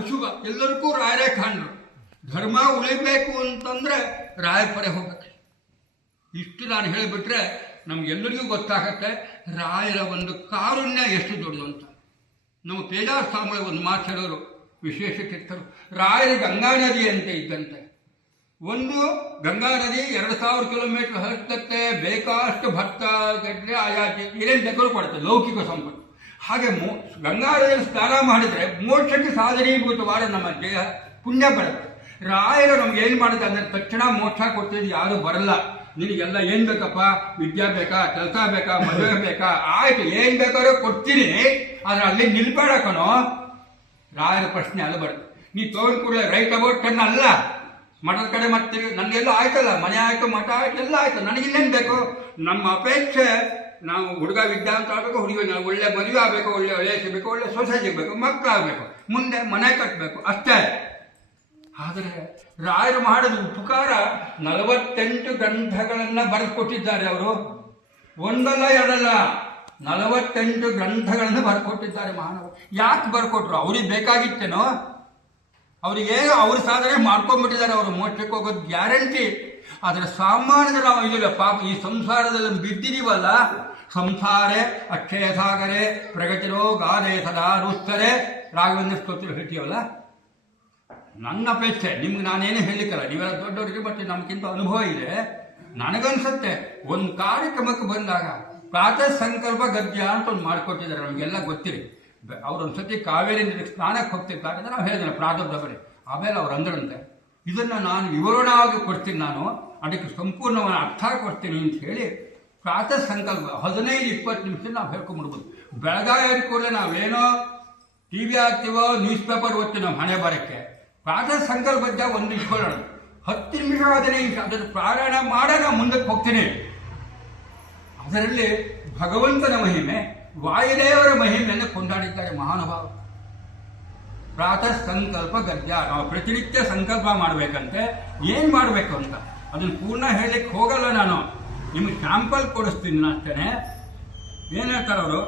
ಅಶುಭ ಎಲ್ಲರಿಗೂ ರಾಯರೇ ಕಾಣ್ರು. ಧರ್ಮ ಉಳಿಬೇಕು ಅಂತಂದ್ರೆ ರಾಯರ ಪಡೆ ಹೋಗತ್ತೆ. ಇಷ್ಟು ನಾನು ಹೇಳಿಬಿಟ್ರೆ ನಮ್ಗೆಲ್ಲರಿಗೂ ಗೊತ್ತಾಗತ್ತೆ ರಾಯರ ಒಂದು ಕಾರುಣ್ಯ ಎಷ್ಟು ದೊಡ್ಡದು ಅಂತ. ನಮ್ಮ ಪೇಜಾರ ಸ್ವಾಮಿಗಳು ಒಂದು ಮಾತು ಹೇಳೋರು, ವಿಶೇಷ ತೀರ್ಥರು, ರಾಯರ ಗಂಗಾ ನದಿ ಅಂತ ಇದ್ದಂತೆ. ಒಂದು ಗಂಗಾ ನದಿ 2000 ಕಿಲೋಮೀಟರ್ ಹರಿಸುತ್ತೆ, ಬೇಕಾಷ್ಟು ಭಕ್ತ ಗಡ್ಡೆ ಆಯಾ ಏನೇನು ಬೇಕಾದ್ರೂ ಕೊಡುತ್ತೆ ಲೌಕಿಕ ಸಂಪತ್ತು. ಹಾಗೆ ಗಂಗಾ ನದಿಯಲ್ಲಿ ಸ್ನಾನ ಮಾಡಿದ್ರೆ ಮೋಕ್ಷಕ್ಕೆ ಸಾಧನೀಭೂತವಾದ ನಮ್ಮ ದೇಹ ಪುಣ್ಯ ಬರುತ್ತೆ. ರಾಯರು ನಮ್ಗೆ ಏನು ಮಾಡುತ್ತೆ ಅಂದರೆ ತಕ್ಷಣ ಮೋಕ್ಷ ಕೊಡ್ತಿದ್ದು ಯಾರು ಬರಲ್ಲ. ನಿನಗೆಲ್ಲ ಏನು ಬೇಕಪ್ಪ, ವಿದ್ಯಾ ಬೇಕಾ, ಕೆಲಸ ಬೇಕಾ, ಮದುವೆ ಬೇಕಾ, ಆಯ್ತು ಏನು ಬೇಕಾದ್ರೂ ಕೊಡ್ತೀನಿ, ಆದ್ರೆ ಅಲ್ಲಿ ನಿಲ್ಬೇಡ ಕಣೋ. ರಾಯರ ಪ್ರಶ್ನೆ ಅಲ್ಲ ಬರುತ್ತೆ. ನೀ ತಗೊಂಡು ಕೂಡಲೇ ರೈಟ್ ಅಬೌಟ್ ಟರ್ನ್ ಅಲ್ಲ, ಮಠದ ಕಡೆ ಮತ್ತೆ ನನಗೆಲ್ಲ ಆಯ್ತಲ್ಲ, ಮನೆ ಆಯ್ತು, ಮಠ ಆಯ್ತು, ಎಲ್ಲ ಆಯ್ತು, ನನಗಿಲ್ಲೇನು ಬೇಕು? ನಮ್ಮ ಅಪೇಕ್ಷೆ ನಾವು ಹುಡುಗ ವಿದ್ಯಾ ಅಂತ ಆಗಬೇಕು, ಹುಡುಗಿ ನಾವು ಒಳ್ಳೆ ಮದುವೆ ಆಗಬೇಕು, ಒಳ್ಳೆ ಒಳ್ಳೆ ಸಿಗಬೇಕು, ಒಳ್ಳೆ ಸೊಸೈಟಿ ಸಿಗಬೇಕು, ಮಕ್ಕಳಾಗಬೇಕು, ಮುಂದೆ ಮನೆ ಕಟ್ಟಬೇಕು, ಅಷ್ಟೇ. ಆದರೆ ರಾಯರು ಮಾಡಿದ ಉಪಕಾರ 48 ಗ್ರಂಥಗಳನ್ನು ಬರೆದು ಕೊಟ್ಟಿದ್ದಾರೆ. ಅವರು ಒಂದಲ್ಲ ಎರಡಲ್ಲ 48 ಗ್ರಂಥಗಳನ್ನು ಬರ್ಕೊಟ್ಟಿದ್ದಾರೆ ಮಹಾನವರು. ಯಾಕೆ ಬರ್ಕೊಟ್ರು? ಅವ್ರಿಗೆ ಬೇಕಾಗಿತ್ತೇನೋ? ಅವರಿಗೆ ಅವ್ರ ಸಾಧನೆ ಮಾಡ್ಕೊಂಡ್ಬಿಟ್ಟಿದ್ದಾರೆ. ಅವರು ಮೋಕ್ಷಕ್ಕೆ ಹೋಗೋದು ಗ್ಯಾರಂಟಿ. ಆದರೆ ಸಾಮಾನ್ಯದ ನಾವು ಇದಿಲ್ಲ ಪಾಪ, ಈ ಸಂಸಾರದಲ್ಲಿ ಬಿದ್ದಿದೀವಲ್ಲ, ಸಂಸಾರೇ ಅಕ್ಷಯ ಸಾಗರೇ ಪ್ರಗತಿರೋ ಗಾದೆ ಸದಾ ರುಸ್ತರೆ ರಾಘವೇಂದ್ರ ಸ್ತೋತ್ರ ಹೇಳ್ತೀವಲ್ಲ. ನನ್ನ ಅಪೇಕ್ಷೆ ನಿಮ್ಗೆ ನಾನೇನು ಹೇಳಿಕಲ್ಲ, ನೀವೆಲ್ಲ ದೊಡ್ಡವರಿಗೆ ಮತ್ತೆ ನಮ್ಗಿಂತ ಅನುಭವ ಇದೆ. ನನಗನ್ಸುತ್ತೆ ಒಂದು ಕಾರ್ಯಕ್ರಮಕ್ಕೆ ಬಂದಾಗ ಪ್ರಾತಃ ಸಂಕಲ್ಪ ಗದ್ಯ ಅಂತ ಒಂದು ಮಾಡಿಕೊಟ್ಟಿದ್ದಾರೆ, ನಮಗೆಲ್ಲ ಗೊತ್ತಿರಿ. ಅವ್ರೊಂದ್ಸತಿ ಕಾವೇರಿ ಸ್ನಾನಕ್ಕೆ ಹೋಗ್ತಿರ್ತಾರೆ ಅಂತ ನಾವು ಹೇಳಿದ್ದೇನೆ ಪ್ರಾತಃ ಬರೀ. ಆಮೇಲೆ ಅವ್ರು ಅಂದ್ರಂತೆ, ಇದನ್ನು ನಾನು ವಿವರಣವಾಗಿ ಕೊಡ್ತೀನಿ, ನಾನು ಅದಕ್ಕೆ ಸಂಪೂರ್ಣವಾಗಿ ಅರ್ಥ ಕೊಡ್ತೀನಿ ಅಂತ ಹೇಳಿ ಪ್ರಾತಃ ಸಂಕಲ್ಪ 15-20 ನಿಮಿಷ ನಾವು ಹೇಳ್ಕೊಂಡ್ಬಿಡ್ಬೋದು. ಬೆಳಗಾವಿ ಕೂಡಲೇ ನಾವೇನೋ ಟಿ ವಿ ಹಾಕ್ತೀವೋ, ನ್ಯೂಸ್ ಪೇಪರ್ ಓದ್ತೀವಿ ನಮ್ಮ ಹಣೆ ಬರಕ್ಕೆ. ಪ್ರಾತಃ ಸಂಕಲ್ಪ ಒಂದು ಇಟ್ಕೊಳ್ಳೋಣ, 10 ನಿಮಿಷ 15 ನಿಮಿಷ ಅದನ್ನು ಪ್ರಾರಾಯಣ ಮಾಡೋಣ, ಮುಂದಕ್ಕೆ ಹೋಗ್ತೀನಿ. ಅದರಲ್ಲಿ ಭಗವಂತನ ಮಹಿಮೆ, ವಾಯುದೇವರ ಮಹಿಮೆಯನ್ನು ಕೊಂಡಾಡಿದ್ದಾರೆ ಮಹಾನುಭಾವ. ಪ್ರಾತಃ ಸಂಕಲ್ಪ ಗದ್ಯ, ನಾವು ಪ್ರತಿನಿತ್ಯ ಸಂಕಲ್ಪ ಮಾಡಬೇಕಂತೆ. ಏನು ಮಾಡಬೇಕು ಅಂತ ಅದನ್ನು ಪೂರ್ಣ ಹೇಳಲಿಕ್ಕೆ ಹೋಗಲ್ಲ ನಾನು, ನಿಮಗೆ ಸ್ಯಾಂಪಲ್ ಕೊಡಿಸ್ತೀನಿ ಅಷ್ಟೇ. ಏನು ಹೇಳ್ತಾರೆ ಅವರು?